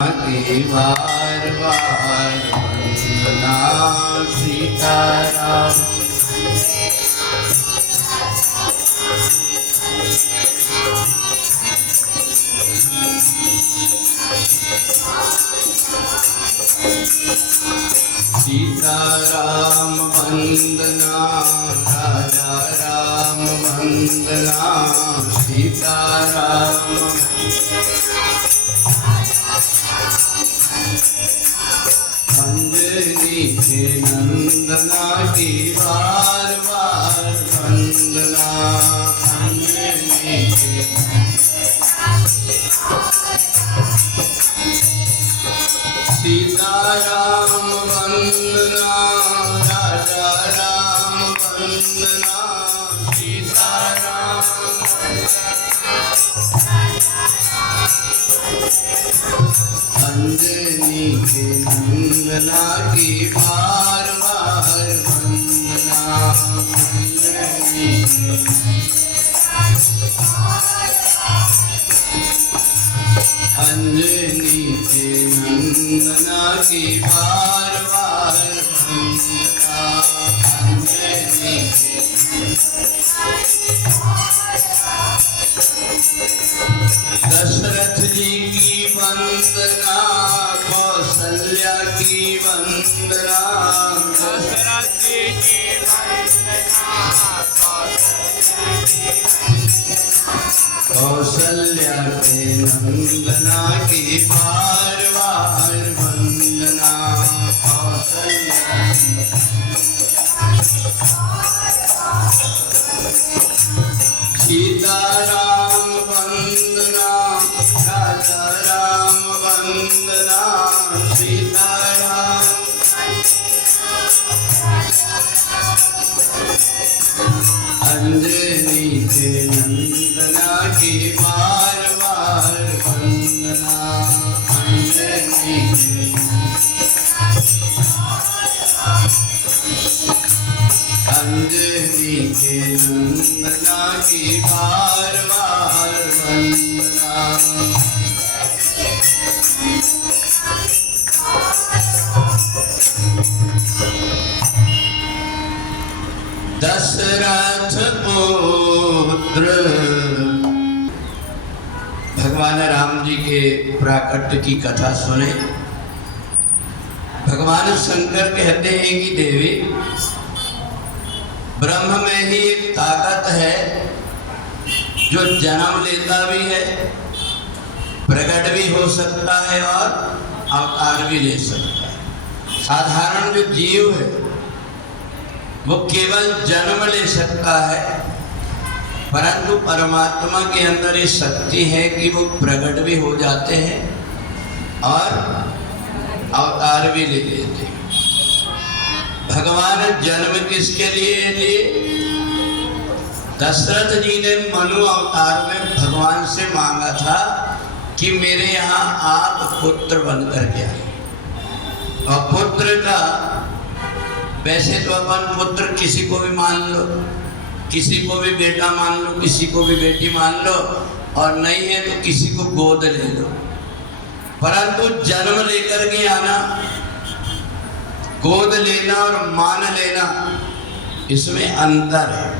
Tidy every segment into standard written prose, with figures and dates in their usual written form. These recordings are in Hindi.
के बार बार वंदना सीताराम। सीताराम वंदना राजा राम वंदना सीताराम। अंजनी के नंदना की बार बार वंदना। अंजनी के सीताराम वंदना राजा राम वंदना सीताराम। अंजनी के नंदना की बार बार वंदना। अंजनी के नंदना की बार बार वंदना। अंजनी के दशरथ जी की वंदना कौशल्या की वंदना। दशरथ जी की वंदना कौशल्या के नंदना की बार बार वंदना। कौशल्या सीताराम वंदना राजा राम वंदना सीताराम। अंजनी के नंदना की बार बार वंदना। अंजनी के अंजनी के नंदना की बार बार वंदना। दशरथ पुत्र भगवान राम जी के प्राकट्य की कथा सुने। भगवान शंकर कहते हैं कि देवी ब्रह्म में ही एक ताकत है जो जन्म लेता भी है, प्रकट भी हो सकता है और अवतार भी ले सकता है। साधारण जो जीव है वो केवल जन्म ले सकता है, परंतु परमात्मा के अंदर ये शक्ति है कि वो प्रकट भी हो जाते हैं और अवतार भी ले लेते हैं। भगवान जन्म किसके लिए? दशरथ जी ने मनु अवतार में भगवान से मांगा था कि मेरे यहाँ आप पुत्र बनकर के आए। और पुत्र का वैसे तो अपन पुत्र किसी को भी मान लो, किसी को भी बेटा मान लो, किसी को भी बेटी मान लो, और नहीं है तो किसी को गोद ले लो। परंतु जन्म लेकर के आना, गोद लेना और मान लेना, इसमें अंतर है।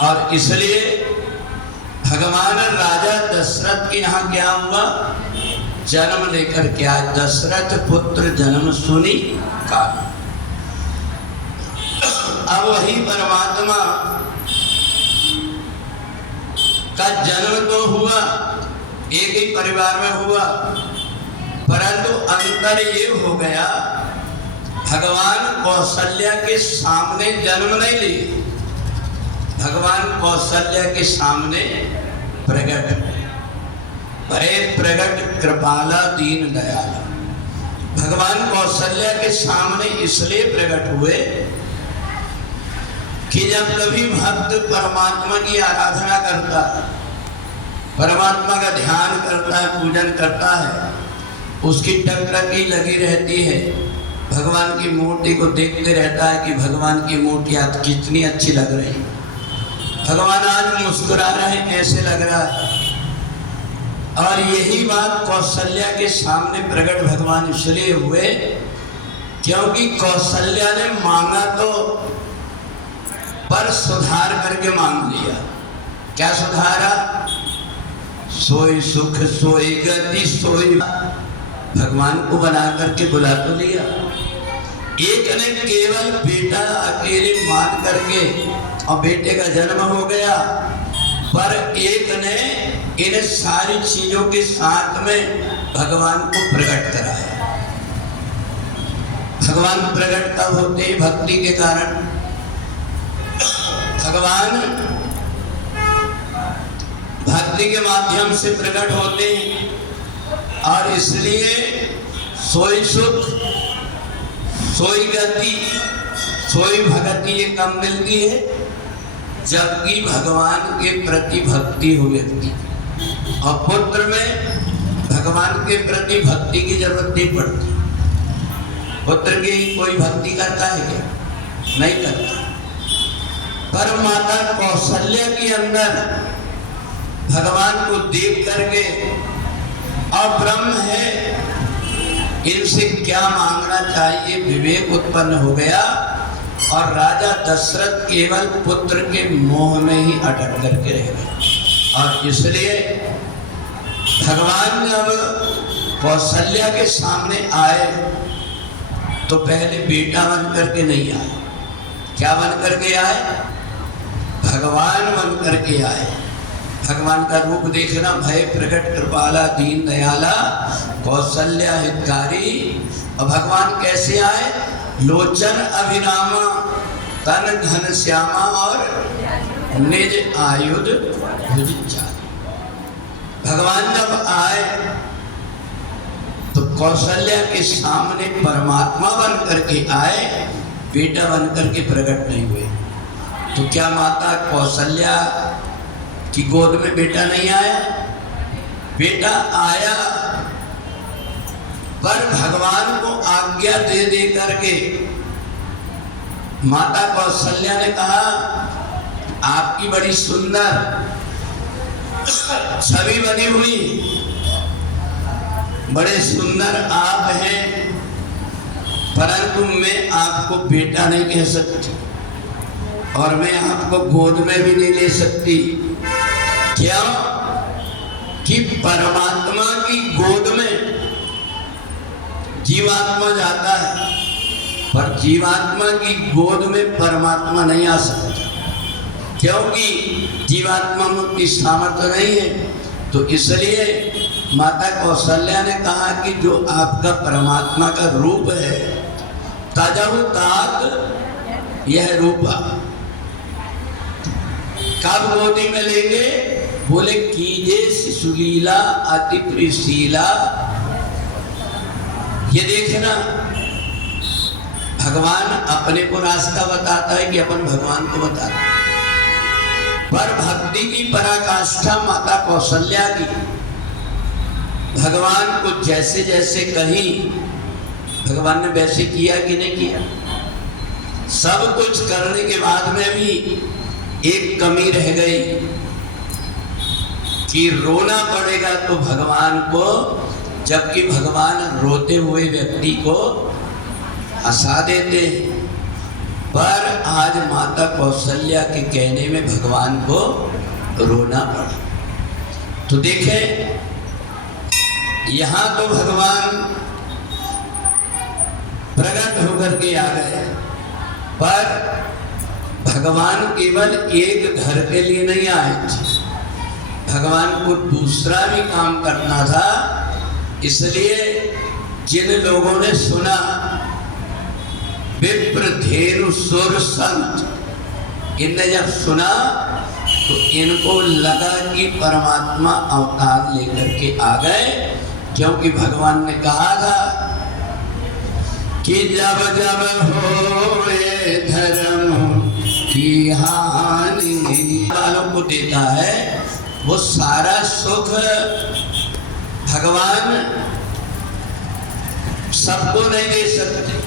और इसलिए भगवान राजा दशरथ के यहाँ क्या हुआ? जन्म लेकर के आए। दशरथ पुत्र जन्म सुनी का। अब वही परमात्मा का जन्म तो हुआ, एक ही परिवार में हुआ, परंतु अंतर ये हो गया, भगवान कौशल्या के सामने जन्म नहीं लिए, भगवान कौशल्या के सामने प्रकट, बड़े प्रकट कृपाला दीन दयाला। भगवान कौशल्या के सामने इसलिए प्रकट हुए कि जब कभी भक्त परमात्मा की आराधना करता है, परमात्मा का ध्यान करता है, पूजन करता है, उसकी टकटकी लगी रहती है, भगवान की मूर्ति को देखते रहता है कि भगवान की मूर्ति आज कितनी अच्छी लग रही, भगवान आज मुस्कुरा रहे हैं, ऐसे लग रहा है। और यही बात कौशल्या के सामने प्रकट भगवान इसलिए हुए क्योंकि कौशल्या ने मांगा तो पर सुधार करके मांग लिया। क्या सुधारा? सोई सुख सोई गति सोई, भगवान को बना करके बुला तो लिया। एक ने केवल बेटा अकेले मान करके और बेटे का जन्म हो गया, पर एक ने इन सारी चीजों के साथ में भगवान को प्रकट कराया। भगवान प्रकट तब होते ही भक्ति के कारण। भगवान भक्ति के माध्यम से प्रकट होते हैं और इसलिए सोई सुख सोई गति सोई भक्ति ये कम मिलती है, जबकि भगवान के प्रति भक्ति हो व्यक्ति और पुत्र में भगवान के प्रति भक्ति की जरूरत नहीं पड़ती। पुत्र की कोई भक्ति करता है क्या? नहीं करता। पर माता कौशल्या के अंदर भगवान को देख करके और ब्रह्म है, इनसे क्या मांगना चाहिए विवेक उत्पन्न हो गया और राजा दशरथ केवल पुत्र के मोह में ही अटक करके रह गए। और इसलिए भगवान जब कौशल्या के सामने आए तो पहले बेटा बन करके नहीं आए। क्या बन करके आए? भगवान बन करके आए। भगवान का रूप देखना, भय प्रकट कृपाला दीन दयाला कौशल्या हितकारी। और भगवान कैसे आए? लोचन अभिरामा तन घन श्यामा और निज आयुध भुज चाल। भगवान जब आए तो कौशल्या के सामने परमात्मा बन करके आए, बेटा बन करके प्रकट नहीं हुए। तो क्या माता कौशल्या की गोद में बेटा नहीं आया? बेटा आया, पर भगवान को आज्ञा दे दे करके माता कौशल्या ने कहा, आपकी बड़ी सुंदर छवि बनी हुई, बड़े सुंदर आप हैं, परंतु मैं आपको बेटा नहीं कह सकती और मैं आपको गोद में भी नहीं ले सकती। क्या? कि परमात्मा की गोद में जीवात्मा जाता है, पर जीवात्मा की गोद में परमात्मा नहीं आ सकता, क्योंकि जीवात्मा में की सामर्थ्य नहीं है। तो इसलिए माता कौशल्या ने कहा कि जो आपका परमात्मा का रूप है, ताजहु तात यह रूपा, कब गोदी में लेंगे? बोले कीजे शिशुलीला अति प्रियशीला। ये देखना, भगवान अपने को रास्ता बताता है कि अपन भगवान को बताता है। पर भक्ति की पराकाष्ठा माता कौशल्या की, भगवान को जैसे जैसे कही भगवान ने वैसे किया कि नहीं किया? सब कुछ करने के बाद में भी एक कमी रह गई कि रोना पड़ेगा तो भगवान को, जबकि भगवान रोते हुए व्यक्ति को हंसा देते। पर आज माता कौशल्या के कहने में भगवान को रोना पड़ा। तो देखें, यहाँ तो भगवान प्रकट होकर के आ गए, पर भगवान केवल एक घर के लिए नहीं आए थे, भगवान को दूसरा भी काम करना था। इसलिए जिन लोगों ने सुना विप्र धेनु सुर संत, इनने जब सुना तो इनको लगा कि परमात्मा अवतार लेकर के आ गए, क्योंकि भगवान ने कहा था कि जब जब होए धर्म की हानि वालों को देता है, वो सारा सुख भगवान सबको नहीं दे सकते,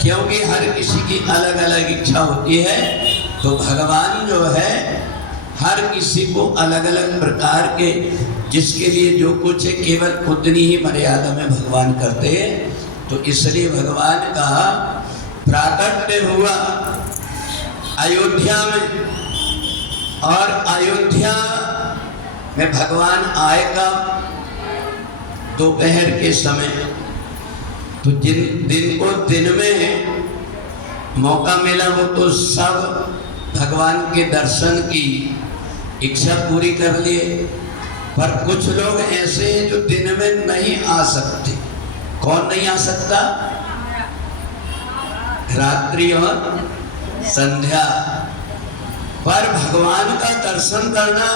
क्योंकि हर किसी की अलग अलग इच्छा होती है। तो भगवान जो है हर किसी को अलग अलग प्रकार के जिसके लिए जो कुछ है केवल उतनी ही मर्यादा में भगवान करते हैं। तो इसलिए भगवान का प्राकट्य हुआ अयोध्या में, और अयोध्या में भगवान आएगा दोपहर के समय। तो जिन दिन को दिन में मौका मिला वो तो सब भगवान के दर्शन की इच्छा पूरी कर लिए, पर कुछ लोग ऐसे हैं जो दिन में नहीं आ सकते। कौन नहीं आ सकता? रात्रि और संध्या पर भगवान का दर्शन करना,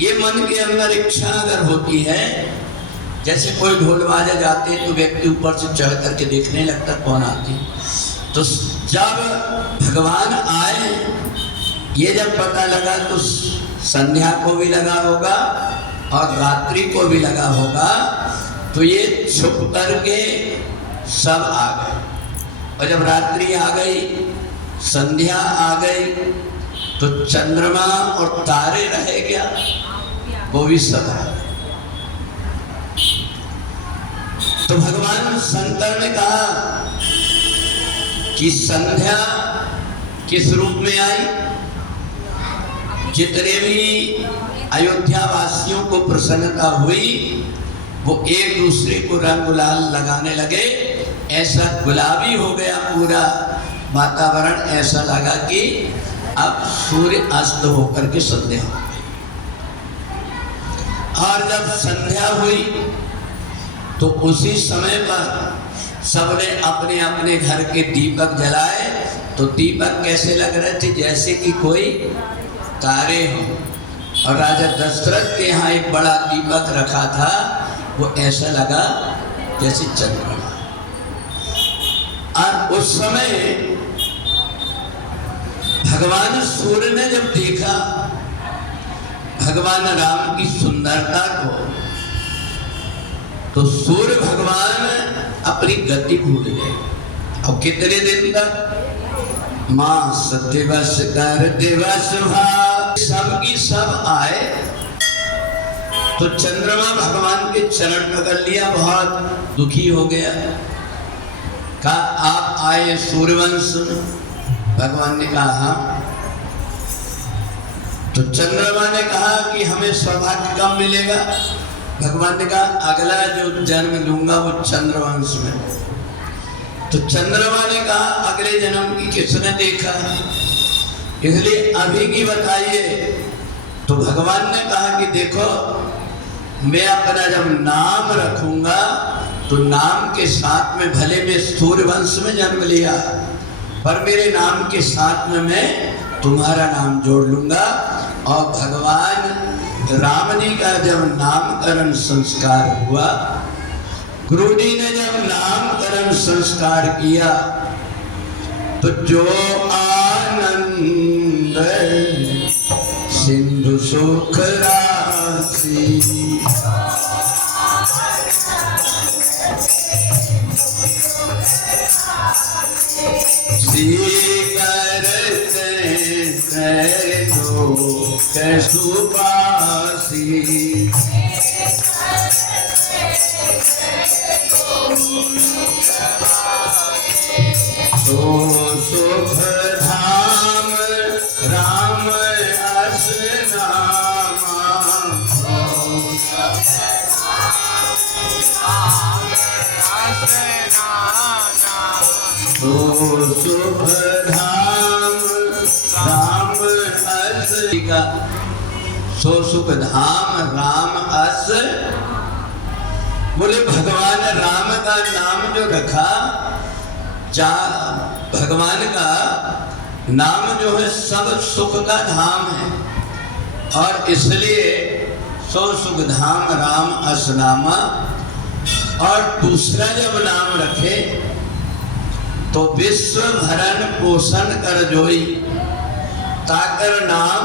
ये मन के अंदर इच्छा अगर होती है, जैसे कोई ढोल बाजा जाते तो व्यक्ति ऊपर से चढ़ करके देखने लगता कौन आती। तो जब भगवान आए, ये जब पता लगा तो संध्या को भी लगा होगा और रात्रि को भी लगा होगा, तो ये छुप करके सब आ गए। और जब रात्रि आ गई, संध्या आ गई, तो चंद्रमा और तारे रहे क्या? वो भी सब आ गए। तो भगवान शंकर ने कहा कि संध्या किस रूप में आई? जितने भी अयोध्या वासियों को प्रसन्नता हुई, वो एक दूसरे को रंग गुलाल लगाने लगे। ऐसा गुलाबी हो गया पूरा वातावरण, ऐसा लगा कि अब सूर्य अस्त होकर के संध्या हो गई। और जब संध्या हुई तो उसी समय पर सबने अपने अपने घर के दीपक जलाए। तो दीपक कैसे लग रहे थे? जैसे कि कोई तारे हो। और राजा दशरथ के यहाँ एक बड़ा दीपक रखा था, वो ऐसा लगा जैसे चंद्रमा। और उस समय भगवान सूर्य ने जब देखा भगवान राम की सुंदरता को, तो सूर्य भगवान अपनी गति भूल गए। और कितने दिन तक? मास दिवस कर दिवस भाव, सबकी सब आए। तो चंद्रमा भगवान के चरण पकड़ लिया, बहुत दुखी हो गया। कहा आप आए सूर्यवंश? भगवान ने कहा हाँ। तो चंद्रमा ने कहा कि हमें सौभाग्य कब मिलेगा? भगवान ने कहा अगला जो जन्म लूंगा वो चंद्रवंश में। तो चंद्रमा ने कहा अगले जन्म की किसने देखा, इसलिए अभी की बताइए। तो भगवान ने कहा कि देखो, मैं अपना जब नाम रखूंगा तो नाम के साथ में, भले मैं सूर्यवंश में जन्म लिया, पर मेरे नाम के साथ में मैं तुम्हारा नाम जोड़ लूंगा। और भगवान राम जी का जब नामकरण संस्कार हुआ, गुरु जी ने जब नामकरण संस्कार किया, तो जो आनंद सिंधु सुख राशि, सुपासी तो सुख धाम राम अस नामा, तो सुख धाम राम अस का, सो सुख धाम राम अस। बोले भगवान राम का नाम जो रखा, भगवान का नाम जो है सब सुख का धाम है, और इसलिए सो सुख धाम राम अस नामा। और दूसरा जब नाम रखे तो विश्व भरण पोषण कर जोई, ताकर नाम।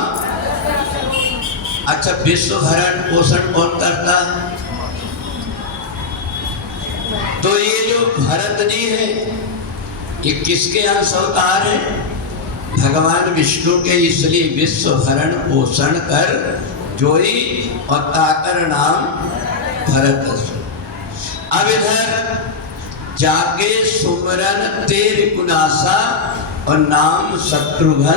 अच्छा, विश्व भरण पोषण कौन करता है? तो ये जो भरत जी है, ये किसके अंश अवतार है? भगवान विष्णु के। इसलिए विश्व भरण पोषण कर जोई और ताकर नाम भरत असुर। अब इधर जाके सुमरन तेर कुनासा और नाम शत्रुघ्न।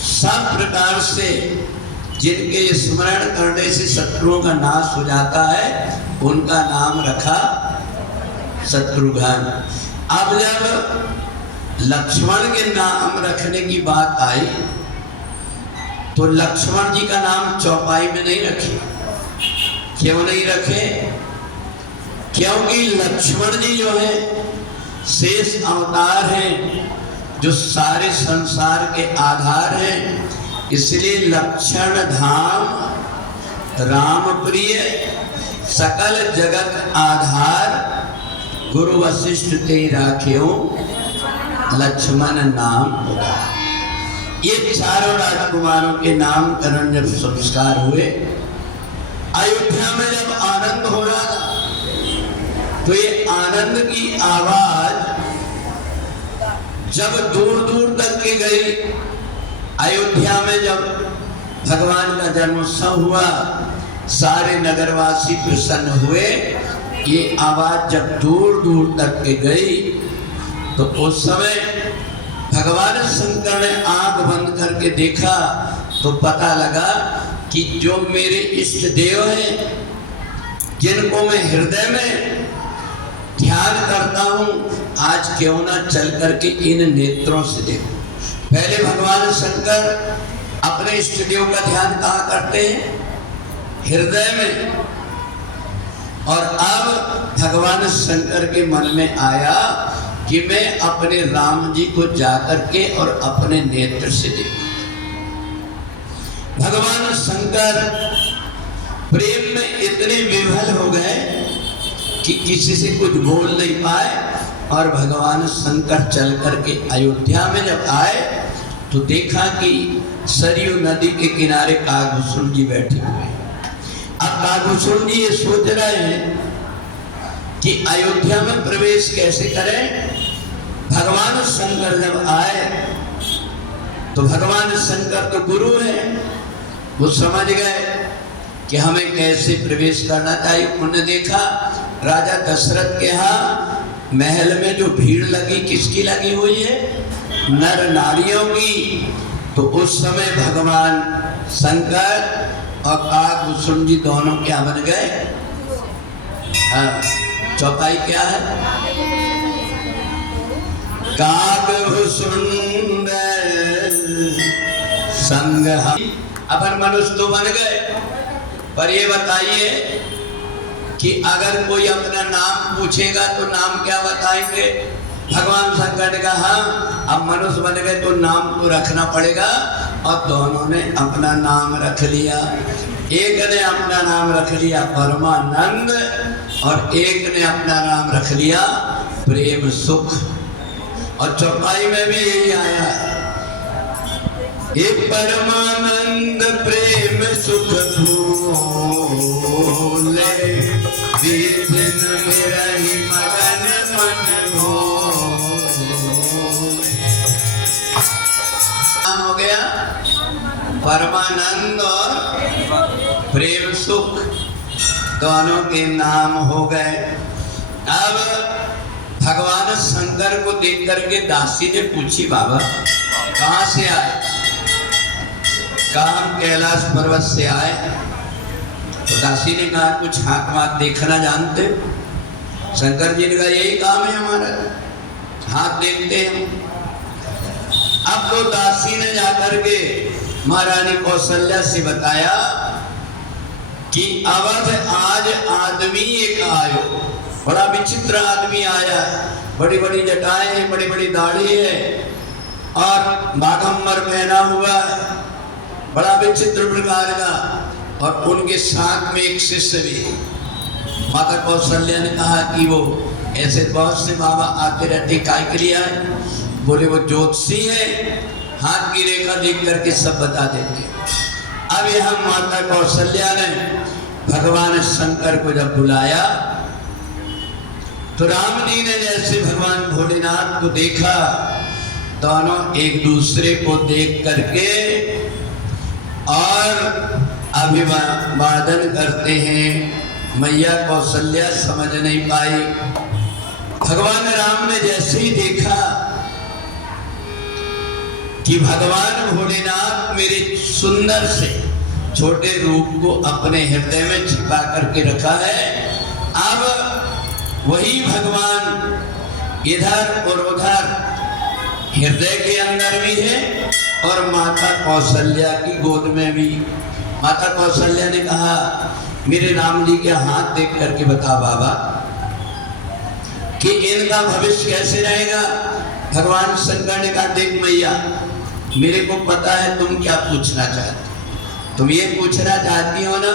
सब प्रकार से जिनके स्मरण करने से शत्रुओं का नाश हो जाता है उनका नाम रखा शत्रुघ्न। अब जब लक्ष्मण के नाम रखने की बात आई तो लक्ष्मण जी का नाम चौपाई में नहीं रखे। क्यों नहीं रखे? क्योंकि लक्ष्मण जी जो है शेष अवतार हैं, जो सारे संसार के आधार हैं, इसलिए लक्षण धाम राम प्रिय सकल जगत आधार गुरु वशिष्ठ ते राख्यो लक्ष्मण नाम होगा। ये चारों राजकुमारों के नामकरण जब संस्कार हुए, अयोध्या में जब आनंद हो रहा था तो ये आनंद की आवाज जब दूर दूर तक के गई, अयोध्या में जब भगवान का जन्मोत्सव हुआ, सारे नगरवासी प्रसन्न हुए, ये आवाज जब दूर दूर तक के गई तो उस समय भगवान शंकर ने आंख बंद करके देखा तो पता लगा कि जो मेरे इष्ट देव हैं, जिनको मैं हृदय में ध्यान करता हूं, आज क्यों ना चल करके इन नेत्रों से देखूं। पहले भगवान शंकर अपने इष्ट देव का ध्यान कहाँ करते हैं? हृदय में। और अब भगवान शंकर के मन में आया कि मैं अपने राम जी को जाकर के और अपने नेत्र से देखूं। भगवान शंकर प्रेम में इतने विभल हो गए कि किसी से कुछ बोल नहीं पाए। और भगवान शंकर चल करके अयोध्या में जब आए तो देखा कि सरयू नदी के किनारे कागभूषण जी बैठे हुए हैं। अब कागभूषण जी ये सोच रहे हैं कि अयोध्या में प्रवेश कैसे करें। भगवान शंकर जब आए तो भगवान शंकर तो गुरु हैं, वो समझ गए कि हमें कैसे प्रवेश करना चाहिए। उन्होंने देखा राजा दशरथ के यहाँ महल में जो भीड़ लगी, किसकी लगी हुई है? नर नारियों की। तो उस समय भगवान शंकर और कागभूषण जी दोनों क्या बन गए? हाँ, चौपाई क्या है? कागभूषण संग अपन मनुष्य तो बन गए, पर ये बताइए कि अगर कोई अपना नाम पूछेगा तो नाम क्या बताएंगे? भगवान शंकर ने कहा हाँ, अब मनुष्य बन गए तो नाम तो रखना पड़ेगा। और दोनों ने अपना नाम रख लिया। एक ने अपना नाम रख लिया परमानंद और एक ने अपना नाम रख लिया प्रेम सुख। और चौपाई में भी यही आया, ये परमानंद प्रेम सुख भूले, दिन मेरा ही मगन मन हो। हो गया परमानंद और प्रेम सुख, दोनों के नाम हो गए। अब भगवान शंकर को देख करके दासी ने पूछी, बाबा कहाँ से आए? काम कैलाश पर्वत से आए। तो दासी ने कहा कुछ हाथ वाथ देखना जानते? शंकर जी ने कहा यही काम है हमारा, हाथ देखते हैं। अब तो दासी ने जाकर के महारानी कौशल्या से बताया कि अवध आज आदमी एक आयो, बड़ा विचित्र आदमी आया, बड़ी बड़ी जटाएं हैं, बड़ी बड़ी दाढ़ी है और बाघंबर पहना हुआ है, बड़ा विचित्र प्रकार का। और उनके साथ में एक शिष्य भी है। माता कौशल्या ने कहा कि वो ऐसे बहुत से बाबा आते रहते, काय के लिए आए? बोले वो ज्योतिषी है, हाथ की रेखा देख करके सब बता देते। अब यहाँ माता कौशल्या ने भगवान शंकर को जब बुलाया तो राम जी ने जैसे भगवान भोलेनाथ को देखा, दोनों एक दूसरे को देख करके और और अभिवादन करते हैं। मैया कौशल्या समझ नहीं पाई। भगवान राम ने जैसे ही देखा कि भगवान भोलेनाथ मेरे सुंदर से छोटे रूप को अपने हृदय में छिपा करके रखा है, अब वही भगवान इधर और उधर हृदय के अंदर भी है और माता कौशल्या की गोद में भी। माता कौशल्या ने कहा, मेरे राम जी के हाथ देख करके बता बाबा कि इनका भविष्य कैसे रहेगा। भगवान शंकर ने कहा, देख मैया, मेरे को पता है तुम क्या पूछना चाहते हो। तुम ये पूछना चाहती हो ना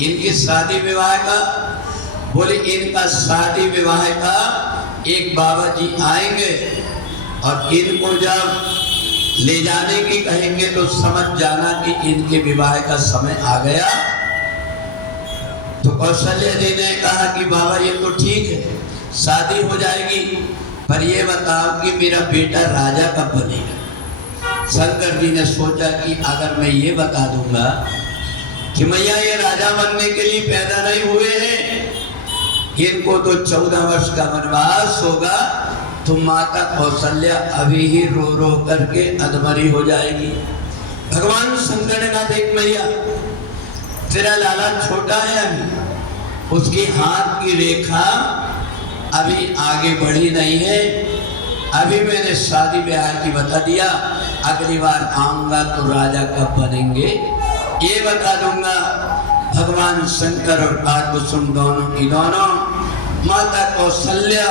इनकी शादी विवाह का। बोले इनका शादी विवाह का एक बाबा जी आएंगे और इनको जब ले जाने की कहेंगे तो समझ जाना कि इनके विवाह का समय आ गया। तो कौशल्या जी ने कहा कि बाबा ये तो ठीक है, शादी हो जाएगी, पर ये बताओ कि मेरा बेटा राजा कब बनेगा। शंकर जी ने सोचा कि अगर मैं ये बता दूंगा कि मैया ये राजा बनने के लिए पैदा नहीं हुए हैं, इनको तो 14 वर्ष का वनवास होगा, तो माता कौशल्या अभी ही रो रो करके अधमरी हो जाएगी। भगवान शंकर ने कहा, देख मैया, तेरा लाला छोटा है अभी, उसके हाथ की रेखा अभी आगे बढ़ी नहीं है। अभी मैंने शादी ब्याह की बता दिया, अगली बार आऊंगा तो राजा कब बनेंगे ये बता दूंगा। भगवान शंकर और काकभूषण दोनों की दोनों माता कौशल्या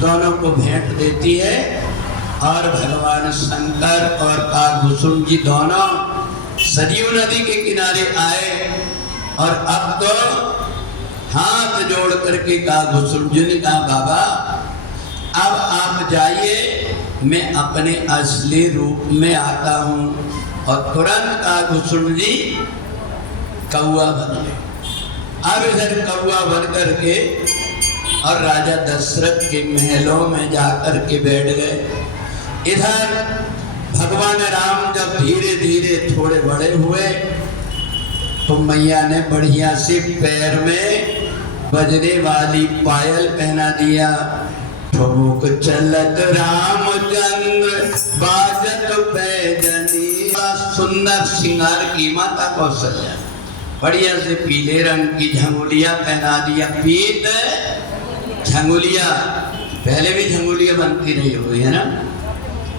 दोनों को भेंट देती है और भगवान शंकर और काकभूषण जी दोनों सरयू नदी के किनारे आए और अब तो हाथ जोड़ करके काकभूषण जी ने कहा, बाबा अब आप जाइए, मैं अपने असली रूप में आता हूँ। और तुरंत काकभूषण जी कौआ बन गए। अब इधर कौआ बन करके और राजा दशरथ के महलों में जाकर के बैठ गए। इधर भगवान राम जब धीरे धीरे थोड़े बड़े हुए तो मैया ने बढ़िया से पैर में बजने वाली पायल पहना दिया। ठुमुक चलत रामचंद्र बाजत पैजनी। सुंदर श्रृंगार की माता कौशल्या बढ़िया से पीले रंग की झंगुलिया पहना दिया। पीत झंगुलिया, पहले भी झंगुलिया बनती रही हुई है ना।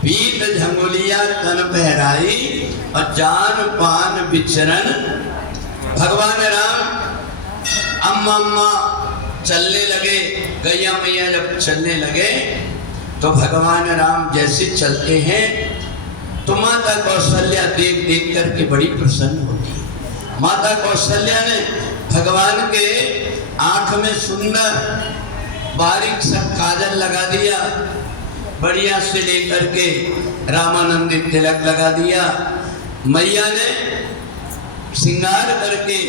पीत झंगुलिया तन पहराई और जान पान विचरण। भगवान राम अम्मा चलने लगे। गैया मैया जब चलने लगे तो भगवान राम जैसे चलते हैं तो माता कौशल्या देख देख करके बड़ी प्रसन्न होती है। माता कौशल्या ने भगवान के आंख में सुंदर बारीक सा काजल लगा दिया, बढ़िया से लेकर के रामानंदित तिलक लगा दिया। मैया ने श्रृंगार करके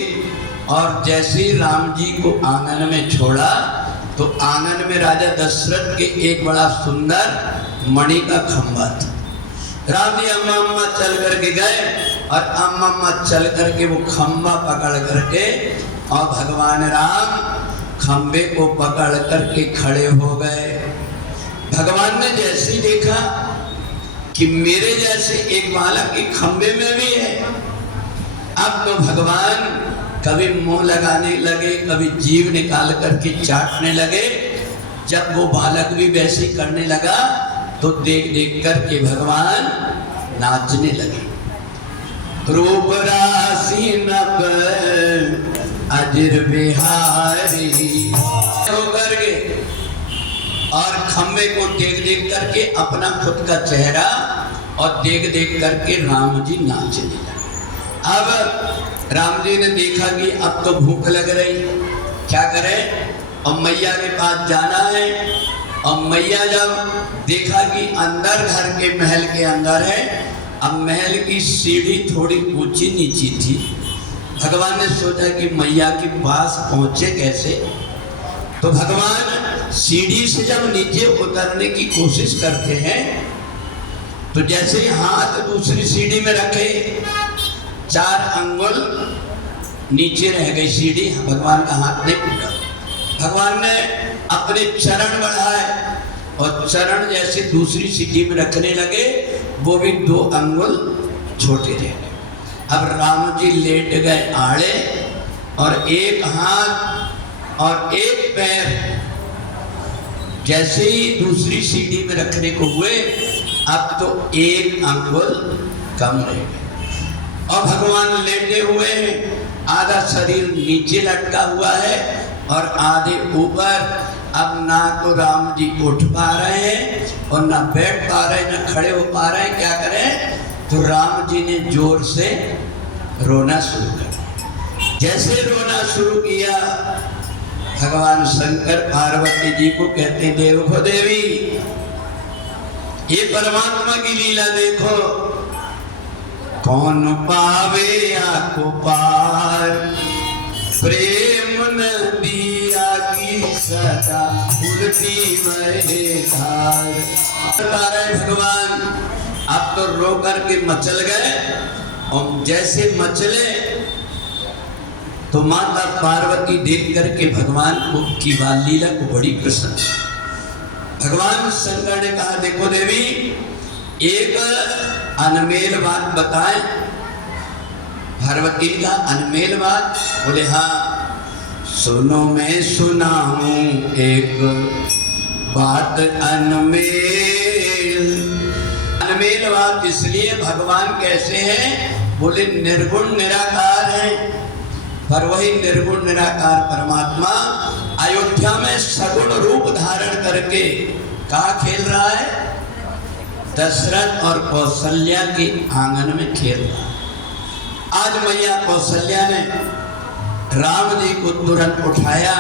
और जैसे ही राम जी को आंगन में छोड़ा तो आंगन में राजा दशरथ के एक बड़ा सुंदर मणि का खंभा था। राम जी अम्मा चल करके गए और अम्मा चल करके वो खंभा पकड़ करके और भगवान राम खंभे को पकड़ करके खड़े हो गए। भगवान ने जैसे ही देखा कि मेरे जैसे एक बालक के खंभे में भी है, अब तो भगवान कभी मुंह लगाने लगे, कभी जीभ निकाल करके चाटने लगे। जब वो बालक भी वैसे करने लगा तो देख देख करके भगवान नाचने लगे। रूप राशि नभ अजर बिहारी होकर के और खम्बे को देख देख करके अपना खुद का चेहरा और देख देख करके राम जी नाचने लगे। अब राम जी ने देखा कि अब तो भूख लग रही, क्या करें, और मैया के पास जाना है। और मैया जब देखा कि अंदर घर के महल के अंदर है, अब महल की सीढ़ी थोड़ी ऊंची नीची थी। भगवान ने सोचा कि मैया के पास पहुंचे कैसे। तो भगवान सीढ़ी से जब नीचे उतरने की कोशिश करते हैं तो जैसे ही हाथ दूसरी सीढ़ी में रखे, 4 अंगुल नीचे रह गई सीढ़ी, भगवान का हाथ नहीं टूटा। भगवान ने अपने चरण बढ़ाए और चरण जैसे दूसरी सीढ़ी में रखने लगे, वो भी 2 अंगुल छोटे रह गए। अब राम जी लेट गए आड़े और एक हाथ और एक पैर जैसे ही दूसरी सीढ़ी में रखने को हुए, अब तो 1 अंगुल कम रह गए और भगवान लेटे हुए हैं। आधा शरीर नीचे लटका हुआ है और आधे ऊपर। अब ना तो राम जी उठ पा रहे हैं और ना बैठ पा रहे हैं, ना खड़े हो पा रहे हैं। क्या करें? तो राम जी ने जोर से रोना शुरू कर दिया। जैसे रोना शुरू किया, भगवान शंकर पार्वती जी को कहते हैं, देखो देवी, ये परमात्मा की लीला देखो। कौन पावे आको पार, प्रेम नदिया की सदा उल्टी बहे धार। बता रहे भगवान, अब तो रो करके मचल गए और जैसे मचले तो माता पार्वती देख करके भगवान को की बाल लीला को बड़ी प्रसन्न। भगवान शंकर ने कहा, देखो देवी, एक अनमेल बात बताएं। पार्वती का अनमेल बात? बोले हाँ, सुनो मैं सुनाऊं एक बात अनमेल। अनमेल बात इसलिए, भगवान कैसे हैं? बोले निर्गुण निराकार हैं, पर वही निर्गुण निराकार परमात्मा अयोध्या में सगुण रूप धारण करके कहाँ खेल रहा है? दशरथ और कौशल्या के आंगन में खेल रहा है। आज मैया कौशल्या ने राम जी को तुरंत उठाया,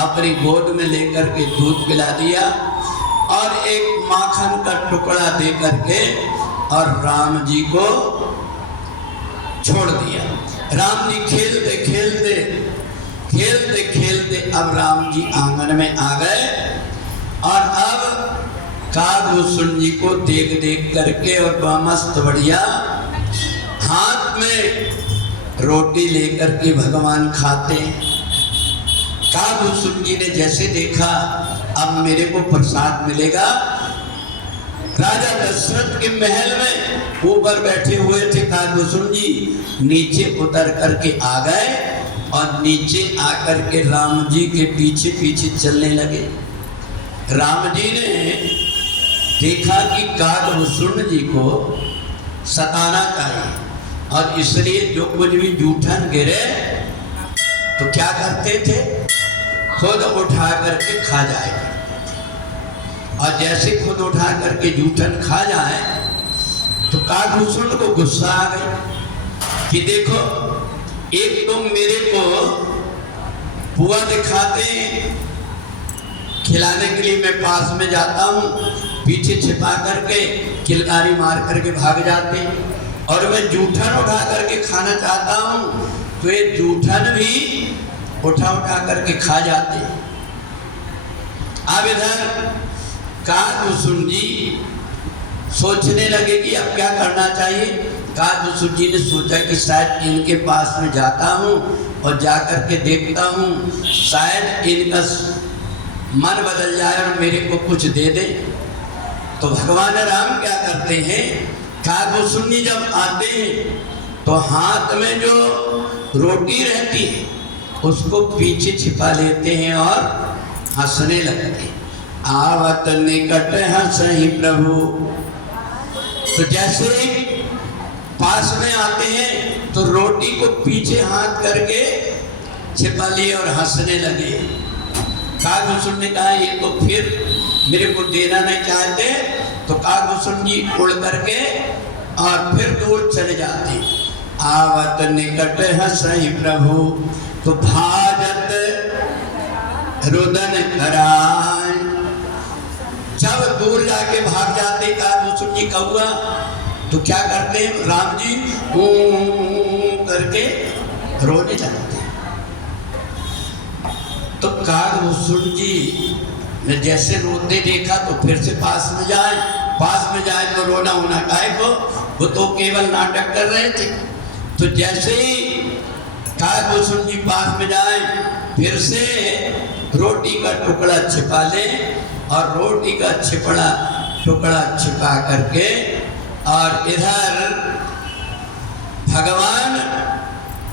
अपनी गोद में लेकर के दूध पिला दिया और एक माखन का टुकड़ा दे करके और राम जी को छोड़ दिया। राम जी खेलते खेलते खेलते खेलते अब राम जी आंगन में आ गए और अब कागभूषण जी को देख देख करके और मस्त बढ़िया हाथ में रोटी लेकर के भगवान खाते। कागभूषण जी ने जैसे देखा, अब मेरे को प्रसाद मिलेगा। राजा दशरथ के महल में ऊपर बैठे हुए थे कागभूषण जी, नीचे उतर करके आ गए और नीचे आकर के राम जी के पीछे पीछे चलने लगे। राम जी ने देखा कि कागभूषण जी को सताना चाहिए और इसलिए जो कुछ भी जूठन गिरे तो क्या करते थे? खुद उठा करके खा जाए करते थे। और जैसे खुद उठा करके जूठन खा जाए तो कागभूषण को गुस्सा आ गई कि देखो, एक तुम मेरे को पुआ दिखाते खिलाने के लिए, मैं पास में जाता हूँ, पीछे छिपा करके किलकारी मार करके भाग जाते हैं, और मैं जूठन उठा करके खाना चाहता हूँ तो ये जूठन भी उठा उठा करके खा जाते हैं। अब इधर कागभूषण जी सोचने लगे कि अब क्या करना चाहिए। कागभूषण जी ने सोचा कि शायद इनके पास में जाता हूँ और जाकर के देखता हूँ, शायद इनका मन बदल जाए और मेरे को कुछ दे दे। तो भगवान राम क्या करते हैं, कागभूषण जी जब आते हैं तो हाथ में जो रोटी रहती है उसको पीछे छिपा लेते हैं और हंसने लगते हैं। आवत निकट हंसहि प्रभु। तो जैसे ही पास में आते हैं तो रोटी को पीछे हाथ करके छिपा लिए और हंसने लगे। कागभूषण ने कहा, ये तो फिर मेरे को देना नहीं चाहते। तो कागभूषण जी उड़ करके और फिर दूर चले जाते। आवत निकट हंसहि प्रभु, तो भाजत रुदन कराय। जब दूर जाके भाग जाते कागभूषण जी कौआ, तो क्या करते हैं राम जी करके रोने लगते। तो कागभूषण जी ने जैसे रोते देखा तो फिर से पास में जाए तो रोना होना काहे को, वो तो केवल नाटक कर रहे थे। तो तो जैसे ही काकभूषण जी पास में जाए, फिर से रोटी का टुकड़ा छिपा ले और रोटी का टुकड़ा छिपा करके और इधर भगवान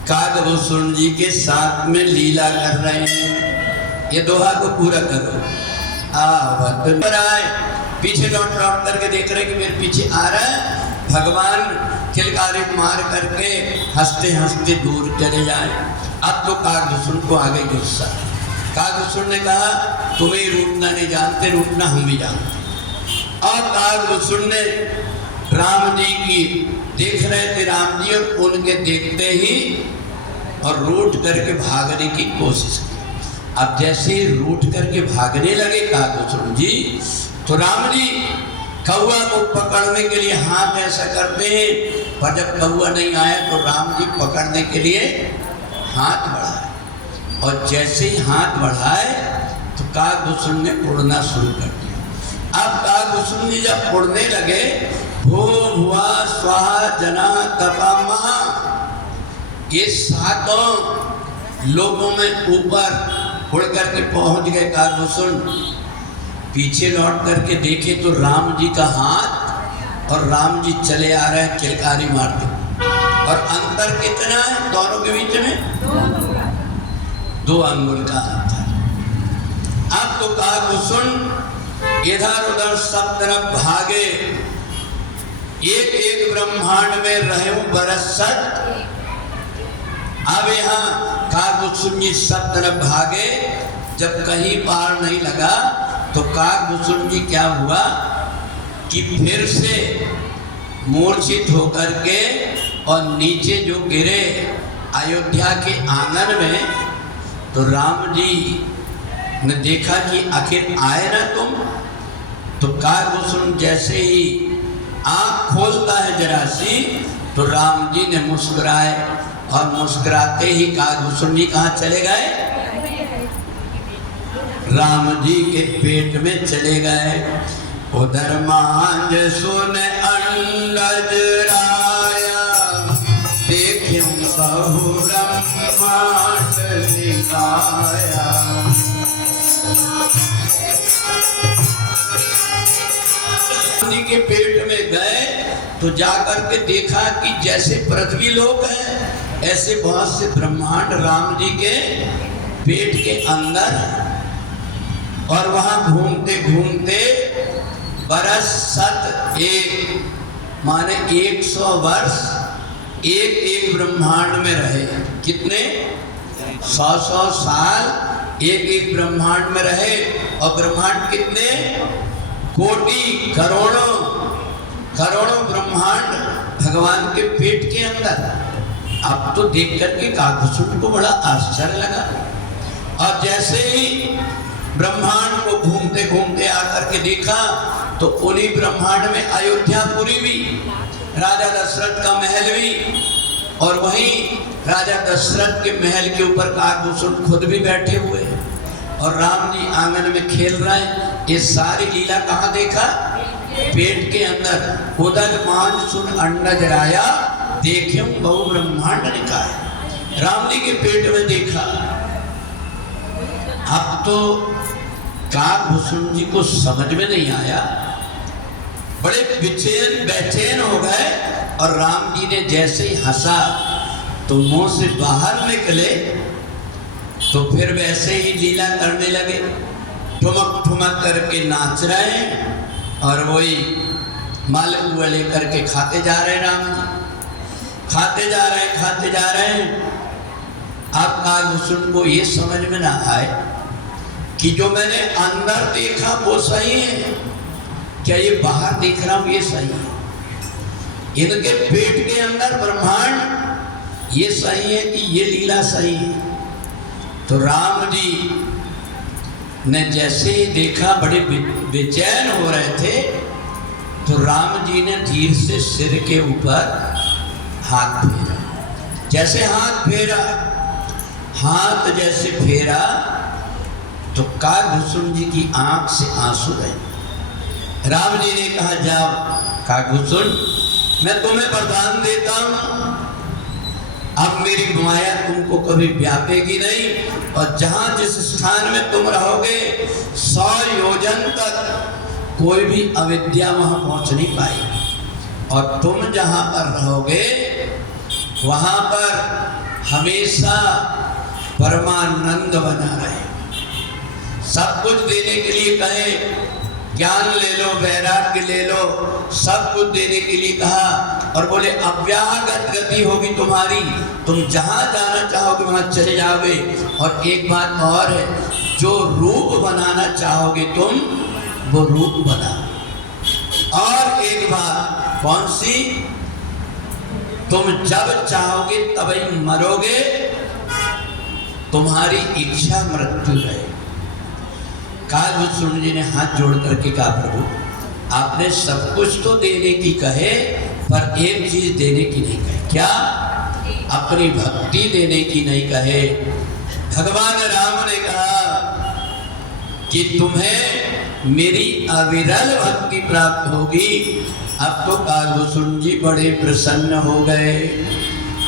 काकभूषण जी के साथ में लीला कर रहे हैं। ये दोहा को पूरा करो। आवत पर आए, पीछे लौट करके देख रहे कि मेरे पीछे आ रहा है। भगवान किलकारी मार करके हंसते हंसते दूर चले जाए। अब तो काकभूषण को आ गई गुस्सा। काकभूषण ने कहा तुम्हें रूठना नहीं जानते, रूठना हम भी जानते। और काकभूषण ने राम जी की देख रहे थे, राम जी, और उनके देखते ही और रूठ करके भागने की कोशिश की। अब जैसे रूठ करके भागने लगे काकभूषण जी, तो राम जी कौआ को पकड़ने के लिए हाथ ऐसा करते हैं, पर जब कौआ नहीं आया तो राम जी पकड़ने के लिए हाथ बढ़ाए। और जैसे ही हाथ बढ़ाए तो काकभूषण ने उड़ना शुरू कर दिया। अब काकभूषण जी जब उड़ने लगे, भो भुआ स्वाहा जना तपा महा, ये सातों लोगों में ऊपर उड़ करके पहुंच गए काकभूषण। पीछे लौट करके देखे तो राम जी का हाथ, और राम जी चले आ रहे हैं किलकारी मारते। और अंतर कितना है दोनों के बीच में? 2 अंगुल का अंतर। अब तो काकभूषण इधर उधर सब तरफ भागे, एक एक ब्रह्मांड में रहे बरसत। अब यहाँ काकभूषण जी सब तरफ भागे, जब कहीं पार नहीं लगा तो काकभूषण जी क्या हुआ कि फिर से मूर्छित होकर के और नीचे जो गिरे अयोध्या के आंगन में। तो राम जी ने देखा कि आखिर आए ना तुम। तो काकभूषण जैसे ही आंख खोलता है जरा सी, तो राम जी ने मुस्कुराए, और मुस्कुराते ही काकभूषण जी कहाँ चले गए? राम जी के पेट में चले गए। उधर मांझ सुन अंडज राया, देखे बहु ब्रह्मांड दिखाया। जी के पेट में गए तो जाकर के देखा कि जैसे पृथ्वी लोक है, ऐसे बहुत से ब्रह्मांड राम जी के पेट के अंदर। और वहां घूमते घूमते बरस सत एक, माने 100 वर्ष एक एक ब्रह्मांड में रहे। कितने? 100 साल एक एक ब्रह्मांड में रहे। और ब्रह्मांड कितने? कोटि करोड़ों ब्रह्मांड भगवान के पेट के अंदर। अब तो देख करके काकभूषण को बड़ा आश्चर्य लगा। और जैसे ही ब्रह्मांड को घूमते घूमते आकर के देखा तो उन्हीं ब्रह्मांड में अयोध्यापुरी भी, राजा दशरथ का महल भी, और वहीं राजा दशरथ के महल के ऊपर काकभूषण खुद भी बैठे हुए और राम जी आंगन में खेल रहे हैं। ये सारी लीला कहाँ देखा? पेट के अंदर। उदल मान सुन अंडज राया, देखे बहु ब्रह्मांड निकाय। राम जी के पेट में देखा। अब तो काकभूषण जी को समझ में नहीं आया, बड़े बेचैन हो गए। और राम जी ने जैसे ही हंसा तो मुंह से बाहर निकले, तो फिर वैसे ही लीला करने लगे। ठुमक ठुमक करके नाच रहे हैं और वही मालपुआ लेकर के खाते जा रहे हैं। राम जी खाते जा रहे हैं। अब काकभूषण को ये समझ में ना आए कि जो मैंने अंदर देखा वो सही है, क्या ये बाहर देख रहा हूं ये सही है? इनके पेट के अंदर ब्रह्मांड ये सही है कि ये लीला सही है? तो राम जी ने जैसे ही देखा, बड़े बेचैन हो रहे थे, तो राम जी ने धीरे से सिर के ऊपर हाथ फेरा। जैसे हाथ जैसे फेरा तो काकभूषण जी की आंख से आंसू गए। राम जी ने कहा, जाओ काकभूषण, मैं तुम्हें वरदान देता हूं अब मेरी माया तुमको कभी व्यापेगी नहीं, और जहां जिस स्थान में तुम रहोगे 100 योजन तक कोई भी अविद्या वहां पहुंच नहीं पाएगी, और तुम जहां पर रहोगे वहां पर हमेशा परमानंद बना रहे। सब कुछ देने के लिए कहे, ज्ञान ले लो, वैराग्य ले लो, सब कुछ देने के लिए कहा, और बोले अव्याहत गति होगी तुम्हारी, तुम जहां जाना चाहोगे वहां चले जाओगे। और एक बात और है, जो रूप बनाना चाहोगे तुम वो रूप बनाओ। और एक बात कौन सी, तुम जब चाहोगे तभी मरोगे, तुम्हारी इच्छा मृत्यु है। कालभूषण जी ने हाथ जोड़ करके कहा, प्रभु आपने सब कुछ तो देने की कहे, पर एक चीज देने की नहीं कहे। क्या? अपनी भक्ति देने की नहीं कहे। भगवान राम ने कहा कि तुम्हें मेरी अविरल भक्ति प्राप्त होगी। अब तो कालभूषण जी बड़े प्रसन्न हो गए।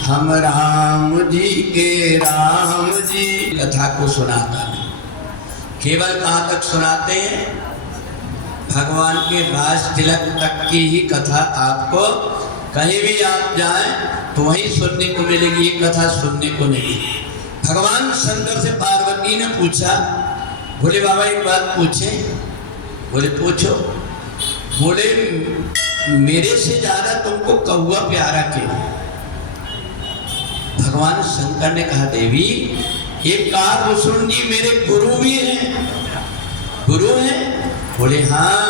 हम राम जी के राम जी कथा को सुनाता नहीं, केवल कहाँ तक सुनाते हैं? भगवान के राज तिलक तक की ही कथा आपको कहीं भी आप जाएं तो वहीं सुनने को मिलेगी, ये कथा सुनने को मिलेगी। भगवान शंकर से पार्वती ने पूछा, बोले बाबा एक बात पूछे? बोले पूछो। बोले मेरे से ज्यादा तुमको कौवा प्यारा क्यों? भगवान शंकर ने कहा, देवी एक कालभूषण जी मेरे गुरु भी हैं। गुरु हैं? बोले हाँ।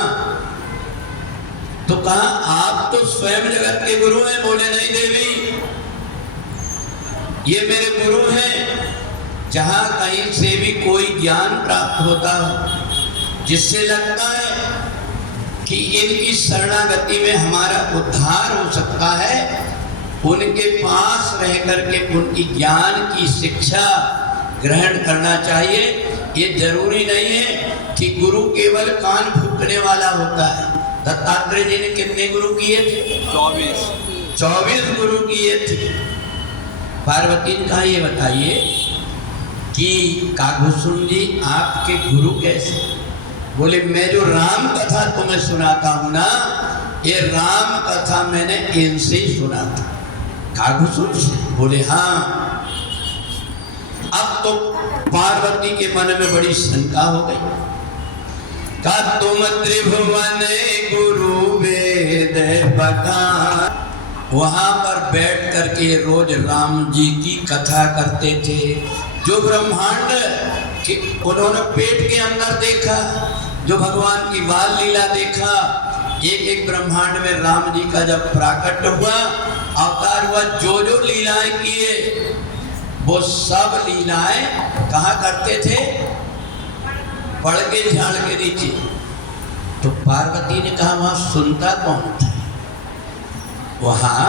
तो कहा आप तो स्वयं जगत के गुरु हैं? बोले नहीं देवी, ये मेरे गुरु हैं। जहां कहीं से भी कोई ज्ञान प्राप्त होता हो, जिससे लगता है कि इनकी शरणागति में हमारा उद्धार हो सकता है, उनके पास रह करके उनकी ज्ञान की शिक्षा ग्रहण करना चाहिए। ये जरूरी नहीं है कि गुरु केवल कान फूकने वाला होता है। दत्तात्रेय जी ने कितने गुरु किए थे? 24 गुरु किए थे। पार्वती ने कहा ये बताइए कि कालभूषण जी आपके गुरु कैसे? बोले मैं जो राम कथा तुम्हें सुनाता हूं ना, ये राम कथा मैंने इनसे ही सुना था। कालभूषण से? बोले हाँ। अब तो पार्वती के मन में बड़ी शंका हो गई। कहा तुम त्रिभुवन गुरु वेद बखान। वहां पर बैठ करके रोज राम जी की कथा करते थे। जो ब्रह्मांड के उन्होंने पेट के अंदर देखा, जो भगवान की बाल लीला देखा, एक एक ब्रह्मांड में राम जी का जब प्राकट्य हुआ, अवतार हुआ, जो जो लीलाएं किए वो सब लीलाएं कहाँ करते थे? पड़ के झाड़ के नीचे। तो पार्वती ने कहा वहां सुनता कौन था? वहां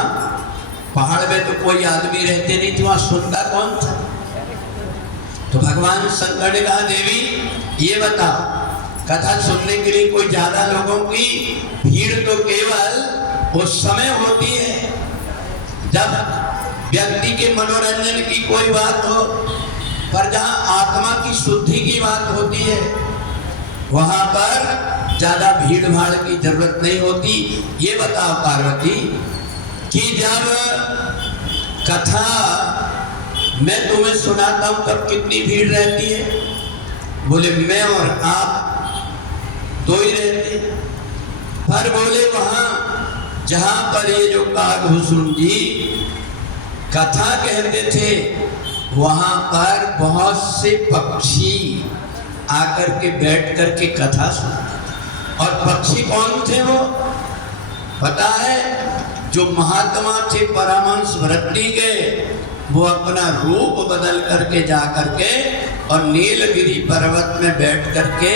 पहाड़ में तो कोई आदमी रहते नहीं थे, वहां सुनता कौन था? तो भगवान शंकर ने कहा देवी ये बताओ, कथा सुनने के लिए कोई ज्यादा लोगों की भीड़ तो केवल उस समय होती है जब व्यक्ति के मनोरंजन की कोई बात हो, पर जहां आत्मा की शुद्धि की बात होती है वहां पर ज्यादा भीड़ भाड़ की जरूरत नहीं होती। ये बताओ पार्वती कि जब कथा मैं तुम्हें सुनाता हूं तब कितनी भीड़ रहती है? बोले मैं और आप दो ही रहते। पर बोले वहां जहां पर ये जो कालभूषण जी कथा कहते थे, वहां पर बहुत से पक्षी आकर के बैठ करके कथा सुनते थे। और पक्षी कौन थे वो पता है? जो महात्मा थे परमहंस भृत्ति के, वो अपना रूप बदल करके जा करके और नीलगिरी पर्वत में बैठ करके